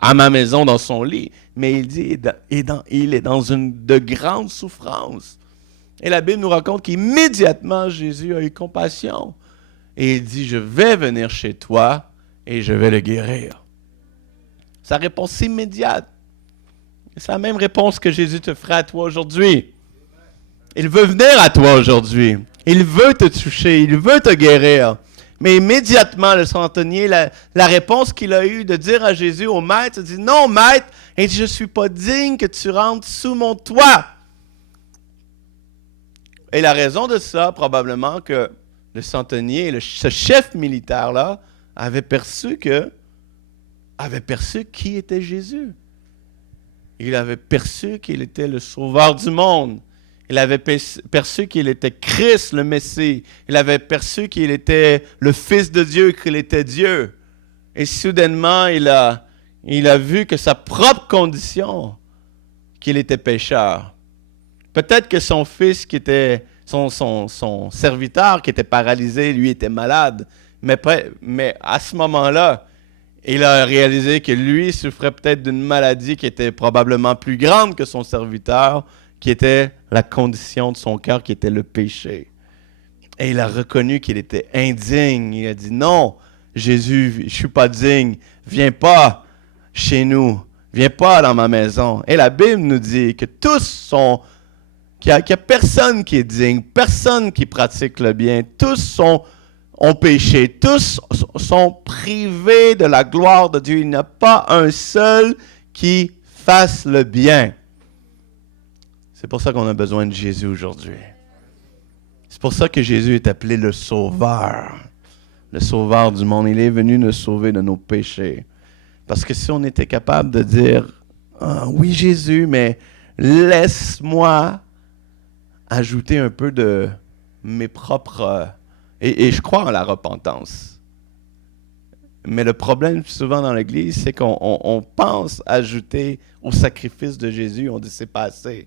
à ma maison dans son lit, mais il dit, il est dans de grandes souffrances. Et la Bible nous raconte qu'immédiatement, Jésus a eu compassion. Et il dit, je vais venir chez toi et je vais le guérir. Sa réponse immédiate. C'est la même réponse que Jésus te ferait à toi aujourd'hui. Il veut venir à toi aujourd'hui. Il veut te toucher. Il veut te guérir. Mais immédiatement, le centenier, la réponse qu'il a eue de dire à Jésus, au maître, il dit, non, maître, il dit, je ne suis pas digne que tu rentres sous mon toit. Et la raison de ça, probablement que le centenier, ce chef militaire-là, avait perçu qui était Jésus. Il avait perçu qu'il était le sauveur du monde. Il avait perçu qu'il était Christ, le Messie. Il avait perçu qu'il était le Fils de Dieu, qu'il était Dieu. Et soudainement, il a vu que sa propre condition, qu'il était pécheur. Peut-être que son fils, qui était son serviteur, qui était paralysé, lui était malade. Mais à ce moment-là, il a réalisé que lui souffrait peut-être d'une maladie qui était probablement plus grande que son serviteur, qui était la condition de son cœur, qui était le péché. Et il a reconnu qu'il était indigne. Il a dit, non, Jésus, je ne suis pas digne. Viens pas chez nous. Viens pas dans ma maison. Et la Bible nous dit que qu'il n'y a personne qui est digne, personne qui pratique le bien. Tous ont péché. Tous sont privés de la gloire de Dieu. Il n'y a pas un seul qui fasse le bien. C'est pour ça qu'on a besoin de Jésus aujourd'hui. C'est pour ça que Jésus est appelé le Sauveur du monde. Il est venu nous sauver de nos péchés. Parce que si on était capable de dire, oui Jésus, mais laisse-moi ajouter un peu de mes propres... Et je crois en la repentance. Mais le problème souvent dans l'Église, c'est qu'on pense ajouter au sacrifice de Jésus. On dit, c'est pas assez.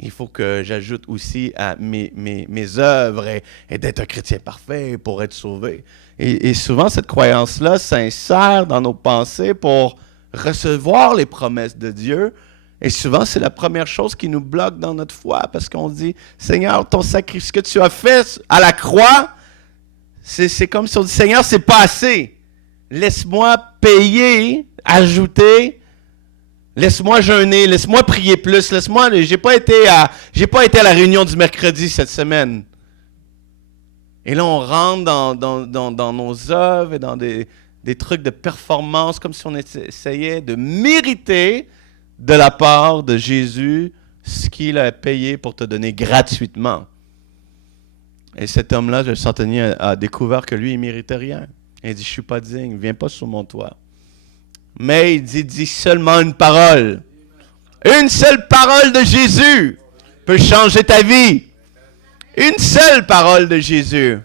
Il faut que j'ajoute aussi à mes œuvres et d'être un chrétien parfait pour être sauvé. Et souvent, cette croyance-là s'insère dans nos pensées pour recevoir les promesses de Dieu. Et souvent, c'est la première chose qui nous bloque dans notre foi parce qu'on dit, Seigneur, ton sacrifice, ce que tu as fait à la croix, c'est comme si on dit, Seigneur, c'est pas assez. Laisse-moi payer, ajouter. Laisse-moi jeûner, laisse-moi prier plus, j'ai pas été à la réunion du mercredi cette semaine. Et là, on rentre dans nos œuvres et dans des trucs de performance, comme si on essayait de mériter de la part de Jésus ce qu'il a payé pour te donner gratuitement. Et cet homme-là, le centenier, a découvert que lui, il ne méritait rien. Il dit, je ne suis pas digne, viens pas sur mon toit. Mais il dit seulement une parole. Une seule parole de Jésus peut changer ta vie. Une seule parole de Jésus.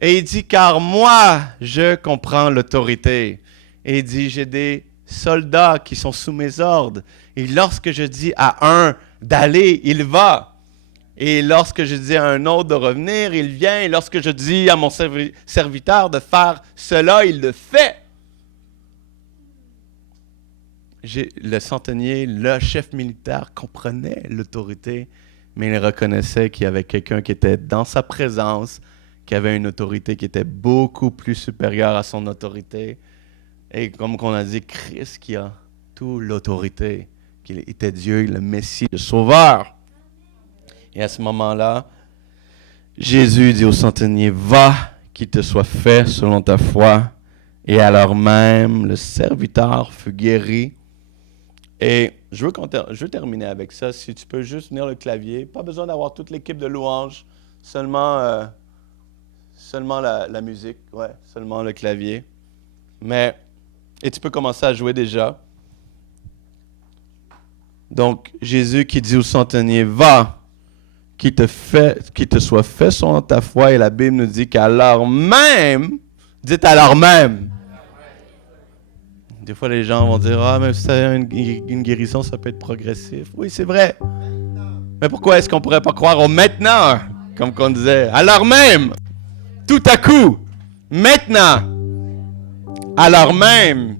Et il dit, car moi, je comprends l'autorité. Et il dit, j'ai des soldats qui sont sous mes ordres. Et lorsque je dis à un d'aller, il va. Et lorsque je dis à un autre de revenir, il vient. Et lorsque je dis à mon serviteur de faire cela, il le fait. Le centenier, le chef militaire comprenait l'autorité, mais il reconnaissait qu'il y avait quelqu'un qui était dans sa présence, qui avait une autorité qui était beaucoup plus supérieure à son autorité. Et comme on a dit, Christ qui a toute l'autorité, qu'il était Dieu, le Messie, le Sauveur. Et à ce moment-là, Jésus dit au centenier, va, qu'il te soit fait selon ta foi. Et alors même, le serviteur fut guéri. Et je veux terminer avec ça. Si tu peux juste venir le clavier. Pas besoin d'avoir toute l'équipe de louanges. Seulement la musique. Ouais, seulement le clavier. Et tu peux commencer à jouer déjà. Donc, Jésus qui dit au centenier, va, qu'il te soit fait selon ta foi. Et la Bible nous dit qu'alors même, dites alors même. Des fois, les gens vont dire, ah, mais c'est une guérison, ça peut être progressif. Oui, c'est vrai. Mais pourquoi est-ce qu'on ne pourrait pas croire au maintenant, comme qu'on disait? Alors même, tout à coup, maintenant, alors même,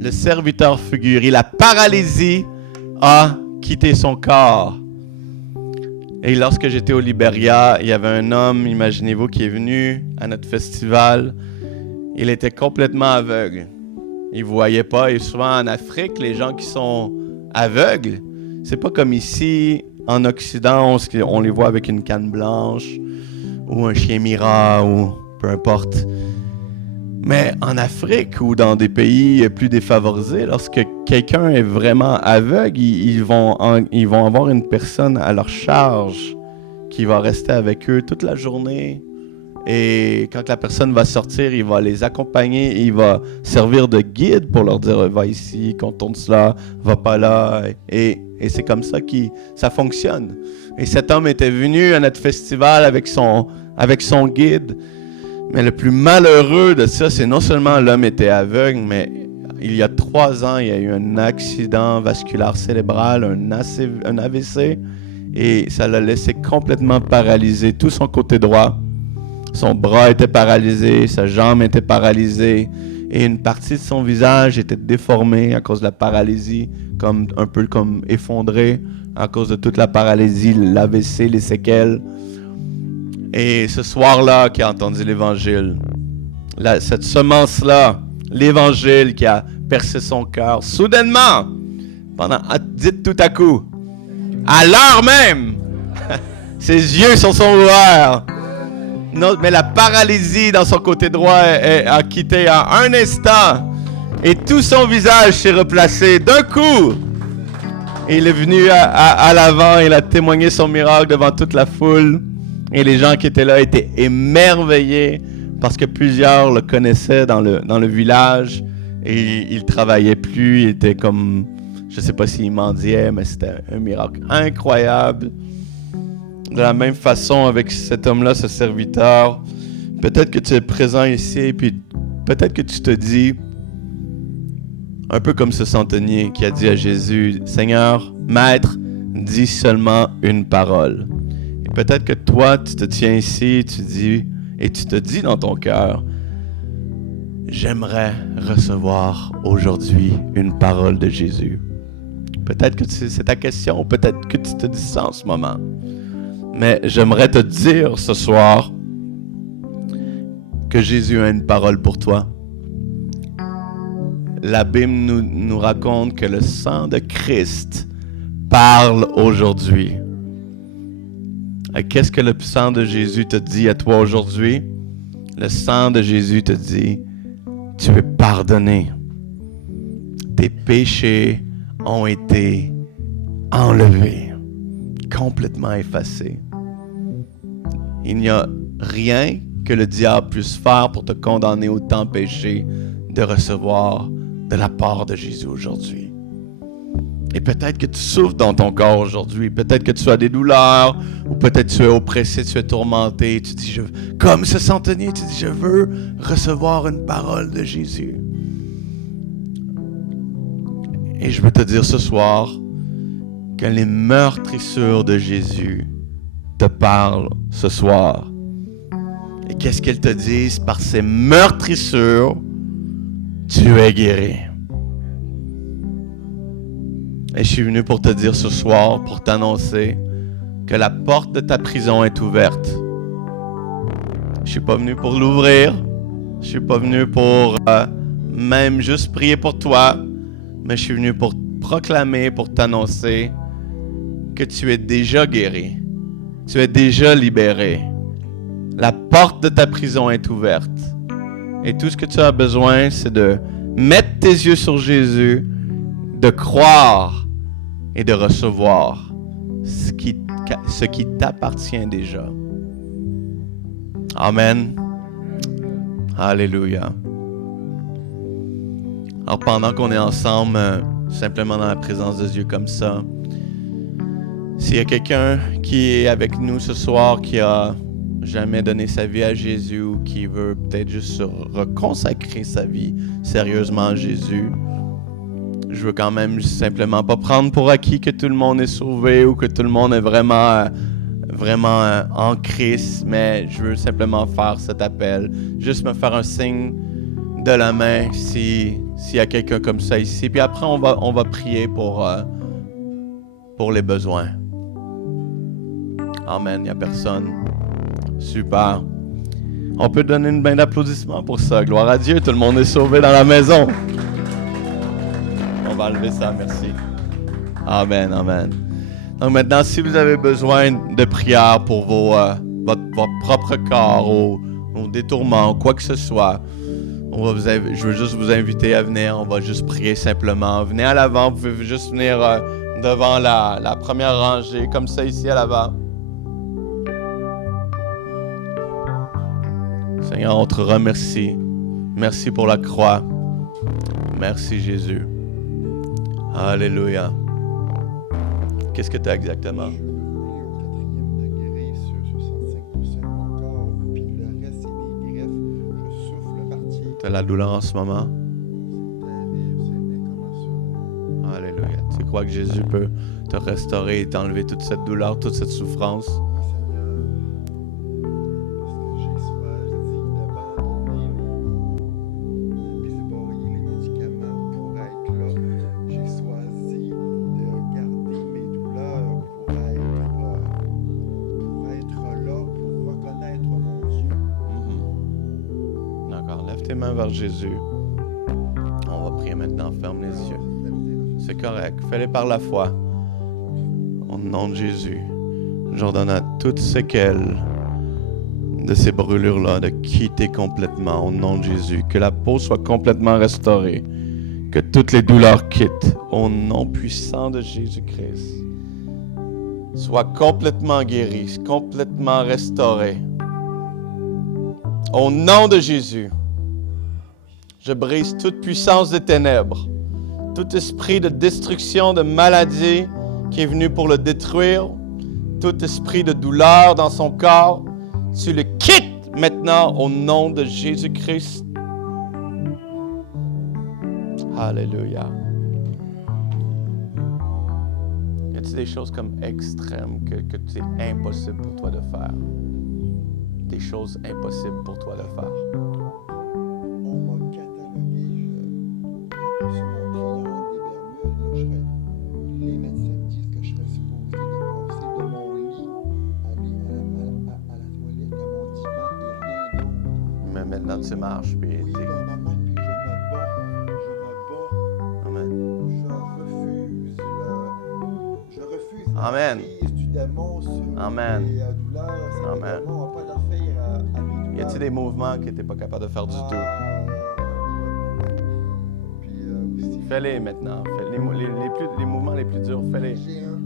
le serviteur fut guéri, la paralysie a quitté son corps. Et lorsque j'étais au Libéria, il y avait un homme, imaginez-vous, qui est venu à notre festival. Il était complètement aveugle. Il ne voyait pas. Et souvent en Afrique, les gens qui sont aveugles, c'est pas comme ici, en Occident, on les voit avec une canne blanche ou un chien mira ou peu importe. Mais en Afrique ou dans des pays plus défavorisés, lorsque quelqu'un est vraiment aveugle, ils vont avoir une personne à leur charge qui va rester avec eux toute la journée. Et quand la personne va sortir, il va les accompagner, il va servir de guide pour leur dire « Va ici, contourne cela, va pas là ». Et c'est comme ça que ça fonctionne. Et cet homme était venu à notre festival avec son guide. Mais le plus malheureux de ça, c'est non seulement l'homme était aveugle, mais il y a 3 ans, il y a eu un accident vasculaire cérébral, un AVC, et ça l'a laissé complètement paralysé, tout son côté droit. Son bras était paralysé, sa jambe était paralysée, et une partie de son visage était déformée à cause de la paralysie, un peu comme effondrée à cause de toute la paralysie, l'AVC, les séquelles. Et ce soir-là, qui a entendu l'Évangile, cette semence-là, l'Évangile qui a percé son cœur, soudainement, dites tout à coup, à l'heure même, ses yeux se sont ouverts. Non, mais la paralysie dans son côté droit a quitté en un instant, et tout son visage s'est replacé d'un coup. Et il est venu à l'avant, il a témoigné son miracle devant toute la foule. Et les gens qui étaient là étaient émerveillés parce que plusieurs le connaissaient dans le village et il travaillait plus, il était comme, je sais pas s'il mendiait, mais c'était un miracle incroyable. De la même façon avec cet homme-là, ce serviteur, peut-être que tu es présent ici, puis peut-être que tu te dis, un peu comme ce centenier qui a dit à Jésus, « Seigneur, Maître, dis seulement une parole. » Peut-être que toi, tu te tiens ici, tu te dis dans ton cœur, j'aimerais recevoir aujourd'hui une parole de Jésus. Peut-être que c'est ta question, peut-être que tu te dis ça en ce moment. Mais j'aimerais te dire ce soir que Jésus a une parole pour toi. La Bible nous raconte que le sang de Christ parle aujourd'hui. Qu'est-ce que le sang de Jésus te dit à toi aujourd'hui? Le sang de Jésus te dit, tu es pardonné. Tes péchés ont été enlevés, complètement effacés. Il n'y a rien que le diable puisse faire pour te condamner au temps péché de recevoir de la part de Jésus aujourd'hui. Et peut-être que tu souffres dans ton corps aujourd'hui. Peut-être que tu as des douleurs. Ou peut-être que tu es oppressé, tu es tourmenté. Tu dis, comme ce centenier, tu dis, je veux recevoir une parole de Jésus. Et je veux te dire ce soir que les meurtrissures de Jésus te parlent ce soir. Et qu'est-ce qu'elles te disent? Par ces meurtrissures, tu es guéri. Et je suis venu pour te dire ce soir, pour t'annoncer que la porte de ta prison est ouverte. Je suis pas venu pour l'ouvrir. Je suis pas venu pour même juste prier pour toi. Mais je suis venu pour proclamer, pour t'annoncer que tu es déjà guéri. Tu es déjà libéré. La porte de ta prison est ouverte. Et tout ce que tu as besoin, c'est de mettre tes yeux sur Jésus, de croire et de recevoir ce qui t'appartient déjà. Amen. Alléluia. Alors pendant qu'on est ensemble, simplement dans la présence de Dieu comme ça, s'il y a quelqu'un qui est avec nous ce soir qui a jamais donné sa vie à Jésus ou qui veut peut-être juste se reconsacrer sa vie sérieusement à Jésus, je veux quand même simplement pas prendre pour acquis que tout le monde est sauvé ou que tout le monde est vraiment en Christ, mais je veux simplement faire cet appel, juste me faire un signe de la main s'il y a quelqu'un comme ça ici, puis après on va prier pour les besoins. Amen, il n'y a personne. Super. On peut donner une main d'applaudissement pour ça. Gloire à Dieu, tout le monde est sauvé dans la maison. On va enlever ça, merci. Amen, amen. Donc maintenant, si vous avez besoin de prière pour votre propre corps ou des tourments ou quoi que ce soit, je veux juste vous inviter à venir. On va juste prier simplement. Venez à l'avant, vous pouvez juste venir devant la première rangée, comme ça ici à l'avant. Seigneur, on te remercie. Merci pour la croix. Merci Jésus. Alléluia. Qu'est-ce que tu as exactement? Je au 4e degré sur 65% de mon corps, puis le reste, c'est des greffes. Je souffle partie. Tu as la douleur en ce moment? C'est terrible, Alléluia. Tu crois que Jésus peut te restaurer et t'enlever toute cette douleur, toute cette souffrance? Vers Jésus. On va prier maintenant, ferme les yeux. C'est correct, fais-les par la foi. Au nom de Jésus, j'ordonne à toutes séquelles de ces brûlures-là de quitter complètement au nom de Jésus. Que la peau soit complètement restaurée. Que toutes les douleurs quittent au nom puissant de Jésus-Christ. Sois complètement guéri, complètement restauré. Au nom de Jésus. Je brise toute puissance des ténèbres, tout esprit de destruction, de maladie qui est venu pour le détruire, tout esprit de douleur dans son corps, tu le quittes maintenant au nom de Jésus-Christ. Alléluia. Y a-t-il des choses comme extrêmes que c'est impossible pour toi de faire? Des choses impossibles pour toi de faire? sur mon triangle des Bermudes, les médecins me disent que je serais supposé de passer de mon lit à la toilette, à mon divan et rien d'autre. Mais maintenant tu marches, puis oui, maman, puis je me bats. Amen. Je refuse Amen. la prise du démon sur Amen. les douleurs. Amen. Le démon n'a pas d'affaire à mes douleurs. Y a-t-il des mouvements que tu n'es pas capable de faire du tout? Fais-les maintenant. Fais les mouvements les plus durs, fais-les. J'ai un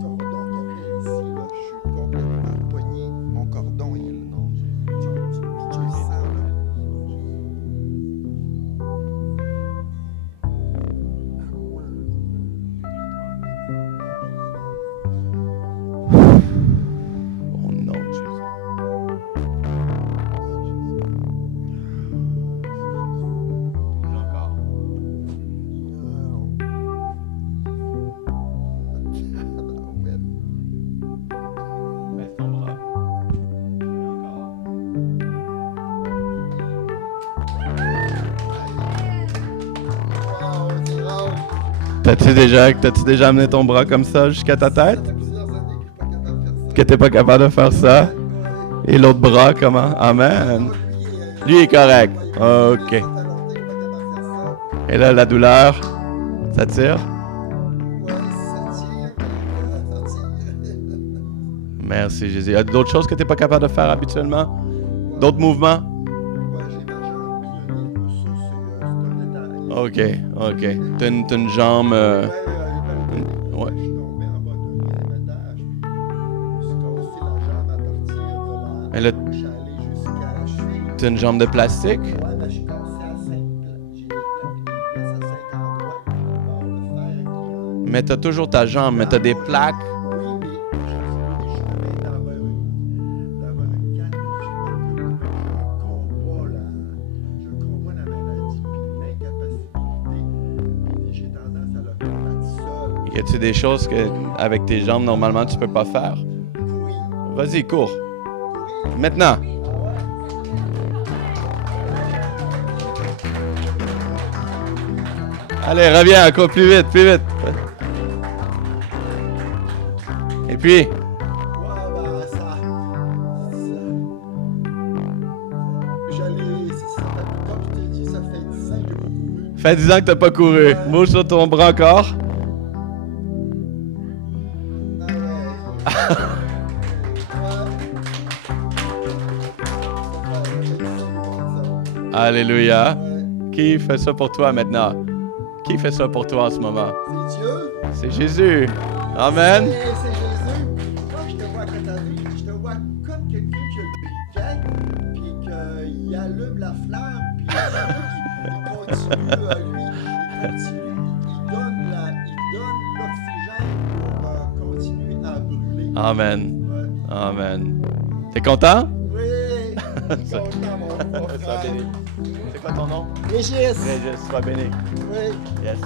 cordon qui appelle ici. Là. Je suis complètement poigné. Mon cordon est là. Tu le sens, là. Au nom de Jésus. Encore. Baisse ton bras. Encore. T'as-tu déjà amené ton bras comme ça jusqu'à ta tête? Que t'es pas capable de faire ça? Et l'autre bras, comment? Amen. Lui est correct. OK. Et là, la douleur, ça tire? Merci, Jésus. Y a d'autres choses que tu n'es pas capable de faire habituellement? D'autres mouvements? Ouais, j'ai ma jambe qui a mis le ça, c'est un détail. OK. T'as une jambe... Ouais. Ouais. Je suis tombé en bas du deuxième étage, puis je me suis cassé la jambe à partir Mais de là- la couche à aller jusqu'à la cheville. T'as une jambe de plastique? Ouais, mais je suis cassé à 5 places. J'ai des plaques à 5 endroits. Bon, le fer qui rentre. Mais t'as toujours ta jambe, mais t'as des plaques. Oui, mais je suis tombé dans ma rue. Dans ma rue 4, je combats la maladie, puis l'incapacité. Et j'ai tendance à le faire seul. Y a-tu des choses que avec tes jambes, normalement, tu peux pas faire? Oui. Vas-y, cours. Maintenant. Allez, reviens, encore plus vite, plus vite. Et puis, Ouais, ben ça. J'allais. Comme je t'ai dit, ça fait 10 ans que j'ai pas couru. fait 10 ans que t'as pas couru. Bouge sur ton bras encore. Ah ouais. Alléluia. Ouais. Qui fait ça pour toi maintenant? Qui fait ça pour toi en ce moment? C'est Dieu. C'est Jésus. Amen. C'est Jésus. Moi, je te vois à côté de lui. Je te vois comme quelqu'un qui a le briquet, puis qu'il allume la flamme, puis il continue, lui, il continue. Il donne l'oxygène pour continuer à brûler. Amen. Ouais. Amen. T'es content? Oui. Je suis content, mon frère. C'est quoi ton nom? Régis. Régis, sois béni. Oui. Yes.